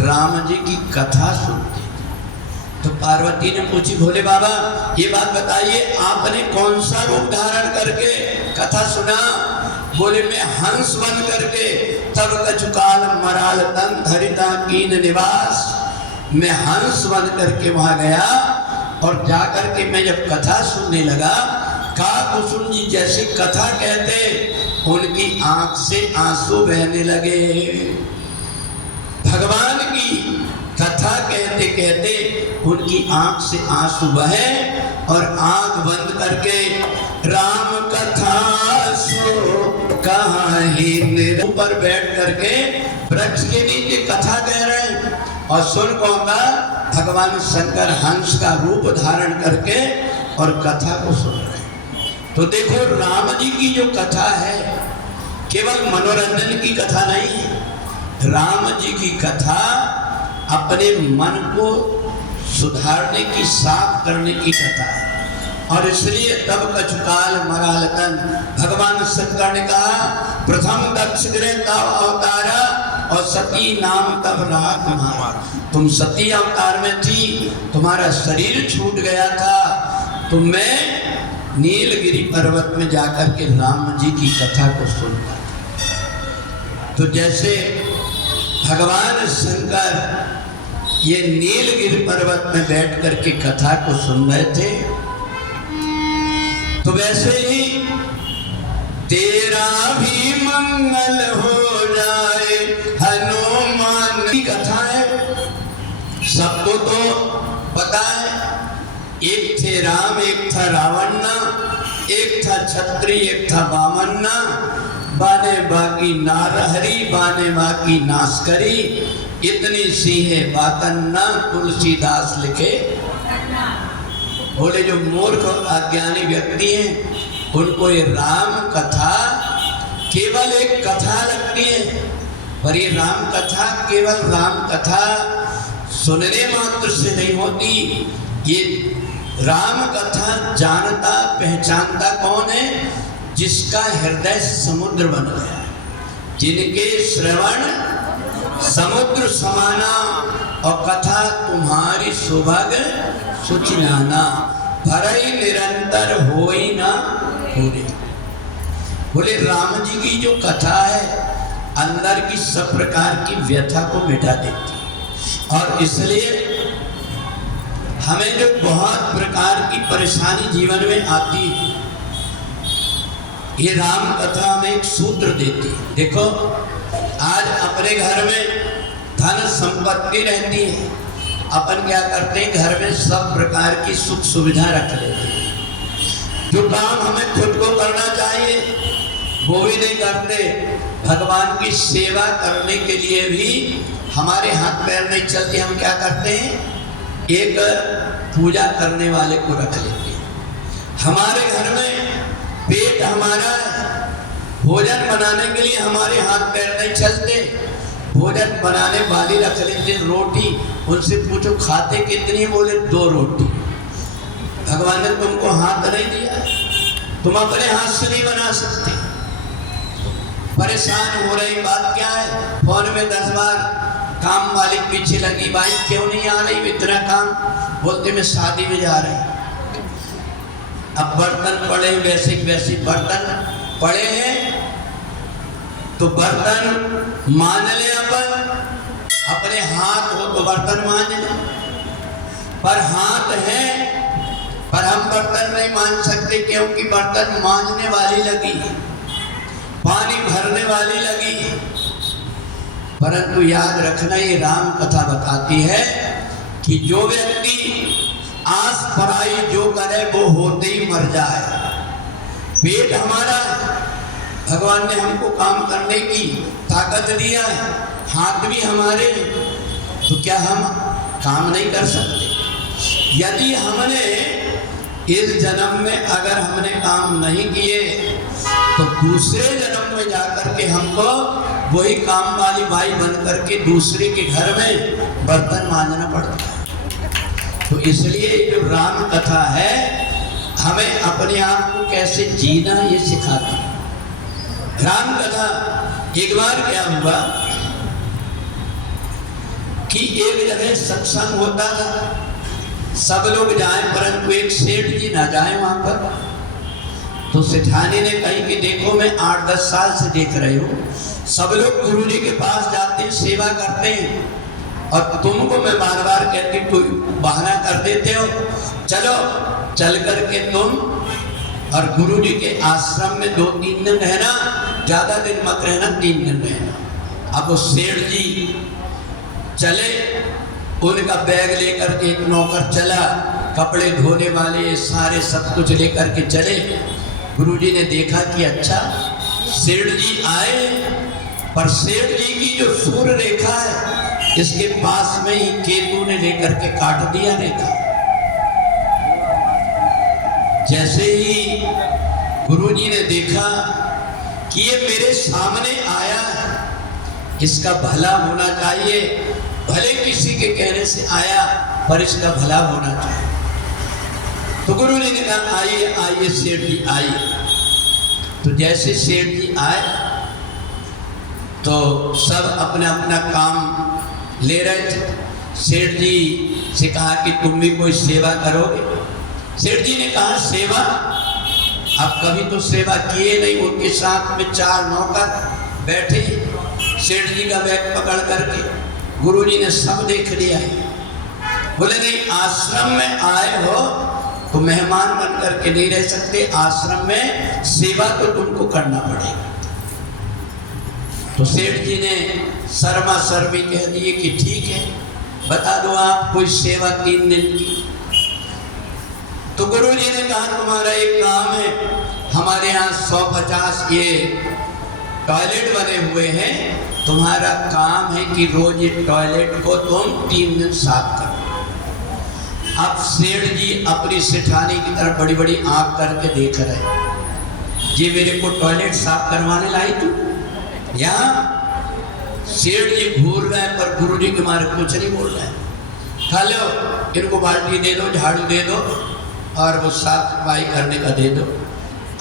राम जी की कथा सुनते। तो पार्वती ने पूछी, भोले बाबा ये बात बताइए आपने कौन सा रूप धारण करके कथा सुना? बोले मैं हंस बन करके तब कछुकाल मराल तन धरिता कीन निवास। मैं हंस बन करके वहां गया और जाकर के मैं जब कथा सुनने लगा काकुसुम जी जैसे कथा कहते उनकी आंख से आंसू बहने लगे। भगवान की कथा कहते कहते उनकी आंख से आंसू बहे और आंख बंद करके राम कथा सो कहीं ऊपर बैठ करके वृक्ष के नीचे कथा कह रहे हैं और सुन कौंगा भगवान शंकर हंस का रूप धारण करके और कथा को सुन रहे हैं। तो देखो राम जी की जो कथा है केवल मनोरंजन की कथा नहीं है, राम जी की कथा अपने मन को सुधारने की, साफ करने की कथा है। और इसलिए तब कछुकाल मरालतन भगवान शंकर ने कहा प्रथम दक्ष गृह का अवतारा और सती नाम तब रहा तुम्हारा। तुम सती अवतार में थी, तुम्हारा शरीर छूट गया था, तो मैं नीलगिरी पर्वत में जाकर के राम जी की कथा को सुनता था। तो जैसे भगवान शंकर ये नीलगिरी पर्वत में बैठ करके कथा को सुन रहे थे, तो वैसे ही तेरा भी मंगल हो जाए हनुमान की कथा है। सबको तो पता है, एक थे राम, एक था रावण, एक था छत्री, एक था वामन, बाने बाकी नारहरी, बाने बाकी नासकरी, इतनी सी है बातन्ना तुलसीदास लिखे। बोले जो मूर्ख और अज्ञानी व्यक्ति हैं उनको ये राम कथा केवल एक कथा लगती है, पर ये राम कथा केवल राम कथा सुनने मात्र से नहीं होती। ये राम कथा जानता पहचानता कौन है? जिसका हृदय समुद्र बन गया, जिनके श्रवण समुद्र समाना और कथा तुम्हारी सौभाग्य सुचिनाना भरई निरंतर होई ना पूरे। बोले राम जी की जो कथा है अंदर की सब प्रकार की व्यथा को मिटा देती है। और इसलिए हमें जो बहुत प्रकार की परेशानी जीवन में आती है, ये राम कथा हमें एक सूत्र देती है। देखो आज अपने घर में धन संपत्ति रहती है, अपन क्या करते हैं घर में सब प्रकार की सुख सुविधा रख लेते हैं। जो काम हमें खुद को करना चाहिए वो भी नहीं करते। भगवान की सेवा करने के लिए भी हमारे हाथ पैर नहीं चलते। हम क्या करते हैं, एक पूजा करने वाले को रख लेते हैं। हमारे घर में पेट हमारा भोजन बनाने के लिए हमारे हाथ पैर नहीं चलते, भोजन बनाने वाली रख लेते। रोटी उनसे पूछो खाते कितनी, बोले 2 रोटी। भगवान ने तुमको हाथ नहीं दिया, तुम अपने हाथ से नहीं बना सकते। परेशान हो रही बात क्या है, फोन में 10 बार काम वाली पीछे लगी, भाई क्यों नहीं आ रही इतना काम, बोलते मैं शादी में जा रही। अब बर्तन पड़े वैसे वैसे बर्तन पड़े हैं, तो बर्तन मान ले, अपन अपने हाथ हो तो बर्तन मान ले, पर हाथ है पर हम बर्तन नहीं मान सकते, क्योंकि बर्तन मांजने वाली लगी, पानी भरने वाली लगी। परंतु याद रखना ये राम कथा बताती है कि जो व्यक्ति आस पराई जो करे वो होते ही मर जाए। पेट हमारा, भगवान ने हमको काम करने की ताकत दिया है, हाथ भी हमारे, तो क्या हम काम नहीं कर सकते? यदि हमने इस जन्म में अगर हमने काम नहीं किए तो दूसरे जन्म में जाकर के हमको वही काम वाली बाई बन करके दूसरे के घर में बर्तन मांजना पड़ता है। तो इसलिए जो राम कथा है हमें अपने आप को कैसे जीना ये सिखाती है। राम कथा एक बार क्या हुआ कि एक जगह सत्संग होता था, सब लोग जाए परंतु एक सेठ जी ना जाए वहां पर। तो सेठानी ने कही कि देखो मैं 8-10 साल से देख रही हूँ सब लोग गुरु जी के पास जाते हैं, सेवा करते हैं, और तुमको मैं बार बार कहती कोई बहाना कर देते हो, चलो चल करके तुम और गुरु जी के आश्रम में 2-3 दिन रहना, ज्यादा दिन मत रहना, 3 दिन रहना। अब वो सेठ जी चले, उनका बैग लेकर के एक नौकर चला, कपड़े धोने वाले सारे सब कुछ लेकर के चले। गुरुजी ने देखा कि अच्छा सेठ जी आए, पर सेठ जी की जो सूर्य रेखा है इसके पास में ही केतु ने लेकर के काट दिया रेखा। जैसे ही गुरुजी ने देखा कि ये मेरे सामने आया है, इसका भला होना चाहिए, भले किसी के कहने से आया पर इसका भला होना चाहिए। तो गुरु जी ने कहा आइए आइए सेठ जी आइए। तो जैसे सेठ जी आए तो सब अपना अपना काम ले रहे थे। सेठ जी से कहा कि तुम भी कोई सेवा करोगे। सेठ जी ने कहा सेवा, अब कभी तो सेवा किए नहीं। उनके साथ में 4 नौकर बैठे, सेठ जी का बैग पकड़ करके गुरुजी ने सब देख लिया है। बोले नहीं, आश्रम में आए हो तो मेहमान बन करके नहीं रह सकते, आश्रम में सेवा तो तुमको करना पड़ेगा। तो सेठ जी ने शर्मा शर्मी कह दिए कि ठीक है, बता दो आप कोई सेवा 3 दिन की। तो गुरुजी ने कहा तुम्हारा एक काम है, हमारे यहाँ 150 ये टॉयलेट बने हुए हैं, तुम्हारा काम है कि रोज ये टॉयलेट को तुम 3 दिन साफ करो। अब सेठ जी अपनी सेठानी की तरफ बड़ी बड़ी आंख करके देख रहे, ये मेरे को टॉयलेट साफ करवाने लाई तू? यहाँ सेठ जी घूर रहे हैं पर गुरुजी के मारे कुछ नहीं बोल रहे हैं। खा लो, इनको बाल्टी दे दो, झाड़ू दे दो और वो साफ सफाई करने का दे दो।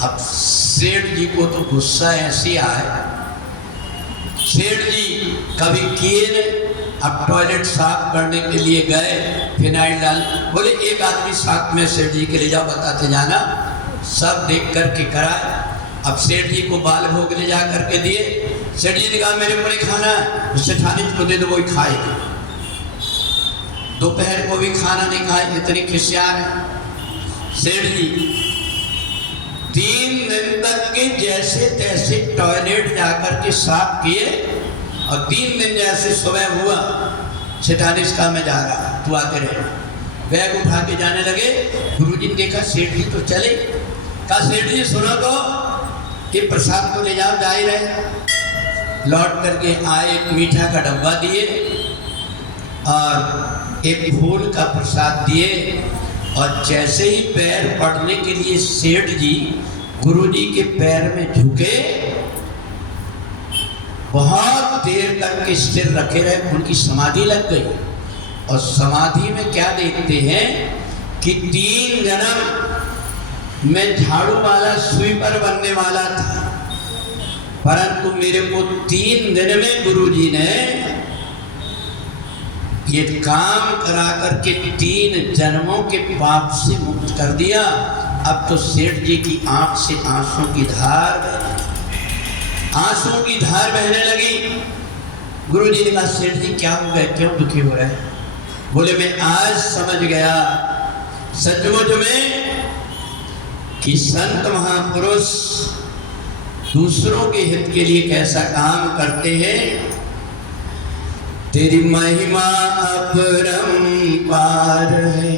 अब सेठ जी को तो गुस्सा ऐसी आए, सेठ जी कभी किए नहीं। अब टॉयलेट साफ करने के लिए गए, फिनाइल डाल, बोले एक आदमी साथ में सेठ जी के ले जाओ, बताते जाना। सब देख करके कराए। अब सेठ जी को बाल भोग ले जा करके दिए। सेठ जी ने कहा मेरे को नहीं खाना है, सेठानी को दे दो, वही खाएगी। दोपहर को भी खाना नहीं खाए, इतनी खिसियार है सेठ जी। 3 दिन तक के जैसे तैसे टॉयलेट जाकर के साफ किए और 3 दिन जैसे सुबह हुआ, सेठानी इसका मैं जा रहा, तू आते रहे। बैग उठा के जाने लगे। गुरुजी ने देखा सेठ जी तो चले। कहा सेठ जी सुनो तो, ये प्रसाद तो ले जाओ, जा ही रहे। लौट करके आए, एक मीठा का डब्बा दिए और एक फूल का प्रसाद दिए। और जैसे ही पैर पड़ने के लिए सेठ जी गुरुजी के पैर में झुके, बहुत देर तक के स्थिर रखे रहे, उनकी समाधि लग गई। और समाधि में क्या देखते हैं कि 3 जन्म में झाड़ू वाला स्वीपर बनने वाला था, परंतु मेरे को 3 दिन में गुरुजी ने ये काम करा करके 3 जन्मों के पाप से मुक्त कर दिया। अब तो सेठ जी की आंख से आंसू की धार बहने लगी। गुरुजी ने कहा सेठ जी क्या हो गए, क्यों दुखी हो रहे हैं? बोले मैं आज समझ गया सचमुच में कि संत महापुरुष दूसरों के हित के लिए कैसा काम करते हैं। तेरी महिमा अपरंपार है,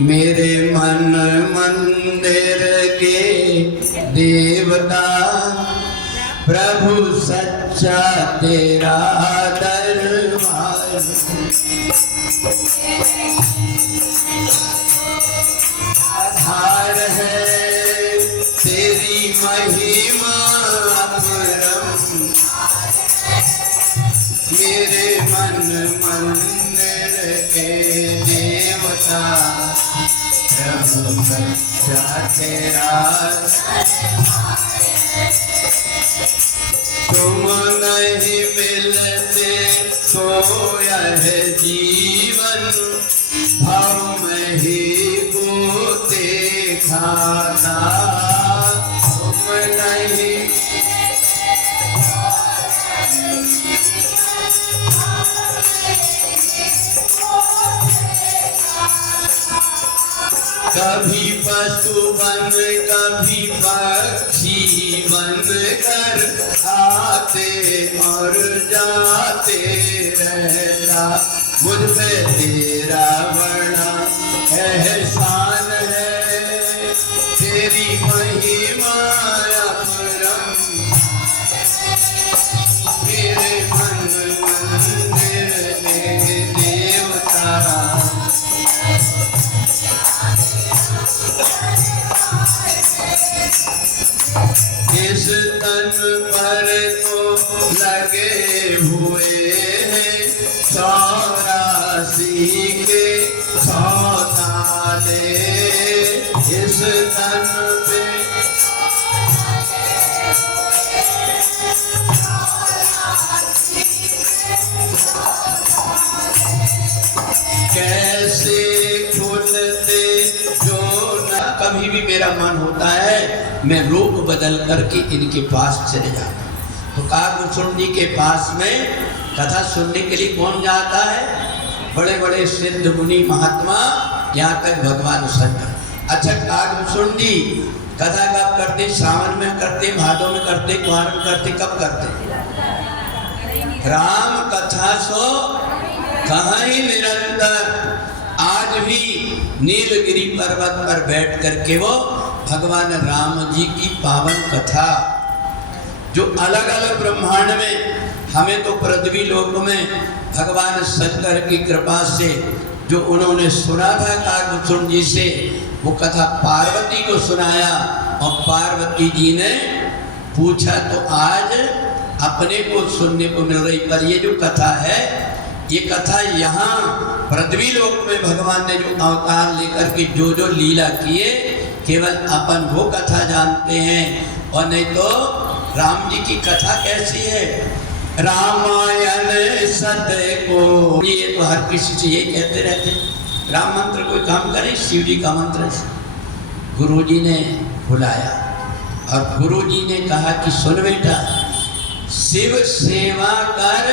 मेरे मन मंदिर के देवता, प्रभु सच्चा तेरा दरबार। आधार है तेरी महिमा अपरंपार, मेरे मन मंदिर के देवता, प्रभु सच्चा तेरा। तुम नहीं मिलते तो यह जीवन भाव में ही गोते खाना। तुम नहीं कभी पशु बन कभी पक्षी बन कर आते और जाते रहता, मुझ पे तेरा बड़ा एहसान है, तेरी महिमा अपरम मेरे मन मंदिर में देवता। इस तन पर तो लगे हुए हैं 84 के 100 ताले, इस तन पे कैसे खुलते जो न। कभी भी मेरा मन होता है मैं रूप बदल करके इनके पास चले जाता हूँ। तो काकभूषुंडी के पास में कथा सुनने के लिए कौन जाता है? बड़े बड़े सिद्ध मुनि महात्मा, यहाँ तक भगवान शंकर। अच्छा, काकभूषुंडी कथा कब करते? सावन में करते, भादों में करते, कुआर में करते, कब करते? राम कथा सो कहीं निरंतर। आज भी नीलगिरी पर्वत पर बैठ करके वो भगवान राम जी की पावन कथा, जो अलग अलग ब्रह्मांड में, हमें तो पृथ्वी लोक में भगवान शंकर की कृपा से जो उन्होंने सुना था काकभूषुंडी से, वो कथा पार्वती को सुनाया और पार्वती जी ने पूछा तो आज अपने को सुनने को मिल रही। पर ये जो कथा है, ये कथा यहाँ पृथ्वी लोक में भगवान ने जो अवतार लेकर के जो जो लीला किए, केवल अपन वो कथा जानते हैं, और नहीं तो राम जी की कथा कैसी है? रामायण सत्य को, ये तो हर किसी से ये कहते रहते, राम मंत्र कोई काम करे, शिव जी का मंत्र। गुरु जी ने बुलाया और गुरु जी ने कहा कि सुन बेटा, शिव सेवा कर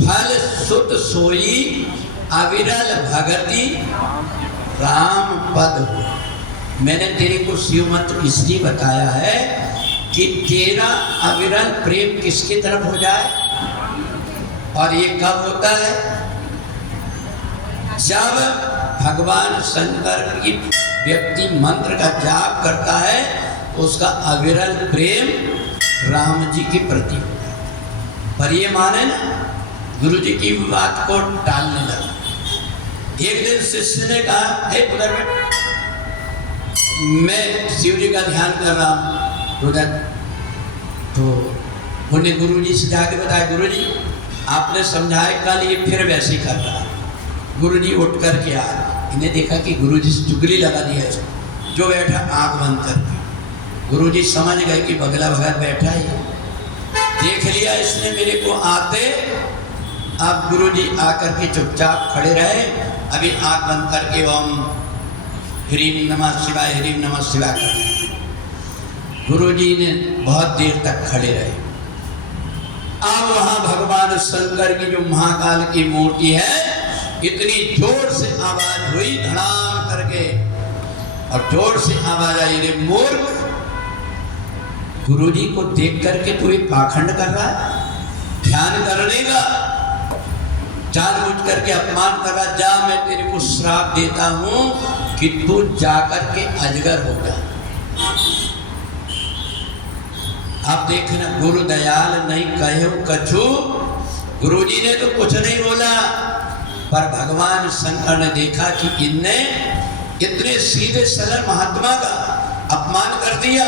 फल सुत सोई, अविरल भगति राम पद हो। मैंने तेरे को शिव मंत्र इसलिए बताया है कि तेरा अविरल प्रेम किसकी तरफ हो जाए, और ये कब होता है? जब भगवान शंकर की व्यक्ति मंत्र का जाप करता है, उसका अविरल प्रेम राम जी के प्रति होता है। पर ये माने ना, गुरु जी की बात को टालने लगा। एक दिन शिष्य ने कहा, हे उधर बैठ, मैं शिव जी का ध्यान कर रहा हूँ उधर। तो उन्हें गुरु जी से जाके बताया, गुरु जी आपने समझाया, कल ये फिर वैसे ही कर रहा है। गुरु जी उठ करके आए, इन्हें देखा कि गुरु जी से चुगली लगा दिया है, जो बैठा आँख बंद करके। गुरु जी समझ गए कि बगला भगत बैठा ही, देख लिया इसने मेरे को आते। अब गुरु जी आकर के चुपचाप खड़े रहे, अभी आँख बंद करके ओम ह्रीम नमः शिवाय, ह्रीम नमः शिवाय कर। गुरु जी ने बहुत देर तक खड़े रहे। अब वहां भगवान शंकर की जो महाकाल की मूर्ति है, इतनी जोर से आवाज हुई धड़ाम करके, और जोर से आवाज आई, रे मूर्ख, गुरुजी को देख करके तू एक पाखंड कर रहा है, ध्यान करने का जानबूझ करके अपमान कर रहा। जा, मैं तेरे को श्राप देता हूं कि तू जाकर के अजगर हो जा। आप देखना, गुरु दयाल नहीं कहे कछु, गुरुजी ने तो कुछ नहीं बोला, पर भगवान शंकर ने देखा कि इनने इतने सीधे सरल महात्मा का अपमान कर दिया।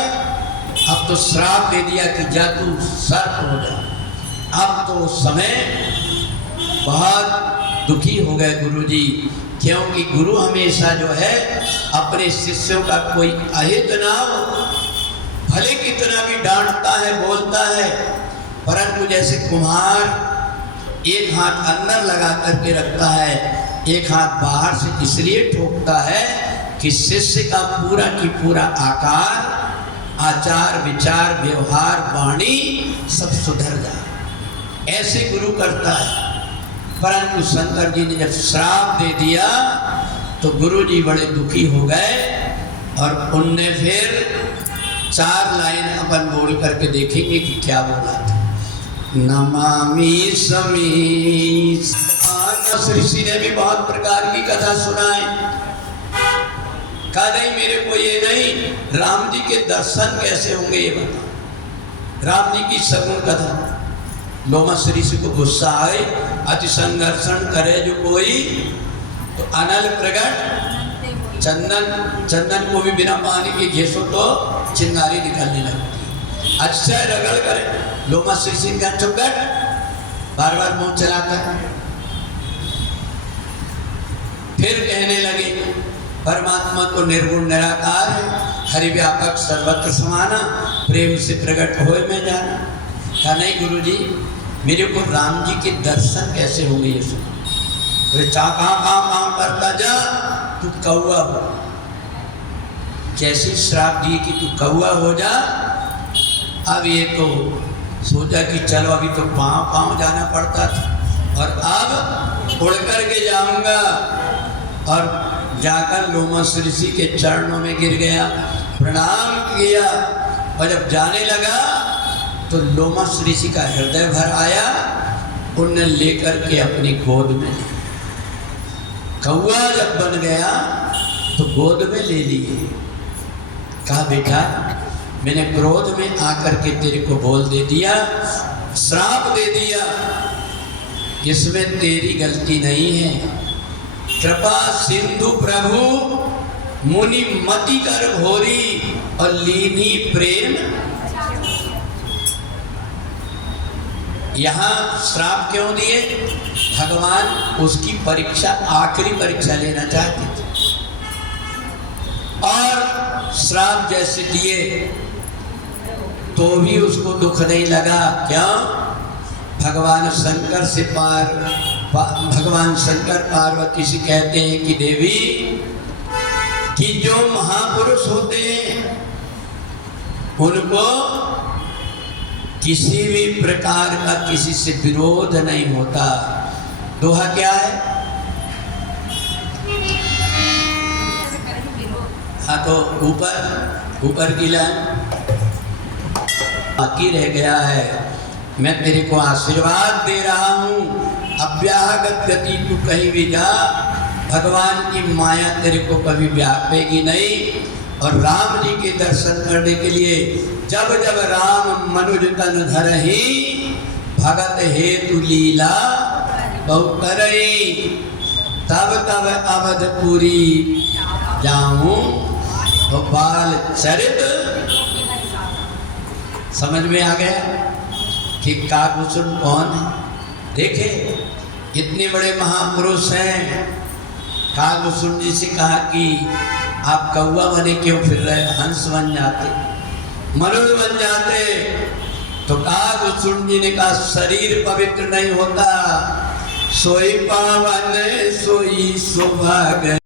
अब तो श्राप दे दिया कि जा तू सर्प हो जा। अब तो समय बहुत दुखी हो गए गुरुजी, क्योंकि गुरु हमेशा जो है अपने शिष्यों का कोई अहित ना हो, भले कितना भी डांटता है बोलता है, परंतु जैसे कुम्हार एक हाथ अंदर लगा करके रखता है, एक हाथ बाहर से इसलिए ठोकता है कि शिष्य का पूरा की पूरा आकार, आचार, विचार, व्यवहार, वाणी सब सुधर जाए, ऐसे गुरु करता है। परंतु शंकर जी ने जब श्राप दे दिया तो गुरुजी बड़े दुखी हो गए और उनने फिर 4 लाइन अपन बोल करके देखेंगे कि क्या बोला था। नमामि समीस। ऋषि ने भी बहुत प्रकार की कथा सुनाए। कहा नहीं मेरे को ये नहीं, राम जी के दर्शन कैसे होंगे ये बता। राम जी की सगुण कथा। लोमस ऋषि को गुस्सा आए, अति संघर्षण करे जो कोई, तो अनल प्रगट चंदन को भी बिना पानी के घेसो तो चिंगारी निकलने लगती। अच्छा रगड़ करे। लोमस ऋषि का चुपकट बार बार मुंह चलाता है। फिर कहने लगे परमात्मा तो निर्गुण निराकार है, हरि व्यापक सर्वत्र समाना, प्रेम से प्रकट होए में जाना। कहा नहीं गुरुजी मेरे को राम जी के दर्शन कैसे होंगे ये सुनो। अरे कहाँ करता जा, तू कौआ हो। जैसे श्राप दिए कि तू कौआ हो जा। अब ये तो सोचा कि चलो अभी तो पाँव जाना पड़ता था और अब उड़ करके जाऊंगा। और जाकर लोमस ऋषि के चरणों में गिर गया, प्रणाम किया। और जब जाने लगा तो लोमस ऋषि का हृदय भर आया। उन्हें लेकर के अपनी गोद में, कौआ जब बन गया तो गोद में ले लिए। कहा बेटा मैंने क्रोध में आकर के तेरे को बोल दे दिया, श्राप दे दिया, इसमें तेरी गलती नहीं है। कृपा सिंधु प्रभु मुनि मति कर घोरी और लीनी प्रेम। यहाँ श्राप क्यों दिए? भगवान उसकी परीक्षा, आखिरी परीक्षा लेना चाहते थे। और श्राप जैसे दिए तो भी उसको दुख नहीं लगा। क्या? भगवान शंकर पार्वती से कहते हैं कि देवी कि जो महापुरुष होते हैं उनको किसी भी प्रकार का किसी से विरोध नहीं होता। दोहा क्या है? हाँ तो ऊपर की लाइन बाकी रह गया है। मैं तेरे को आशीर्वाद दे रहा हूँ, अव्याहत गति तू कहीं भी जा, भगवान की माया तेरे को कभी व्यापेगी नहीं। और राम जी के दर्शन करने के लिए जब जब राम मनुज तन धरहि, भगत हेतु लीला बहु करई, तब तब अवधपुरी जाऊं और बाल चरित। समझ में आ गया कि काकभूषण कौन है? देखे इतने बड़े महापुरुष हैं। काकभूषण जी से कहा कि आप कौवा बने क्यों फिर रहे, हंस बन जाते, मनुज बन जाते। तो काकभूषण जी ने कहा शरीर पवित्र नहीं होता, सोई पावन सोई सौभाग्य।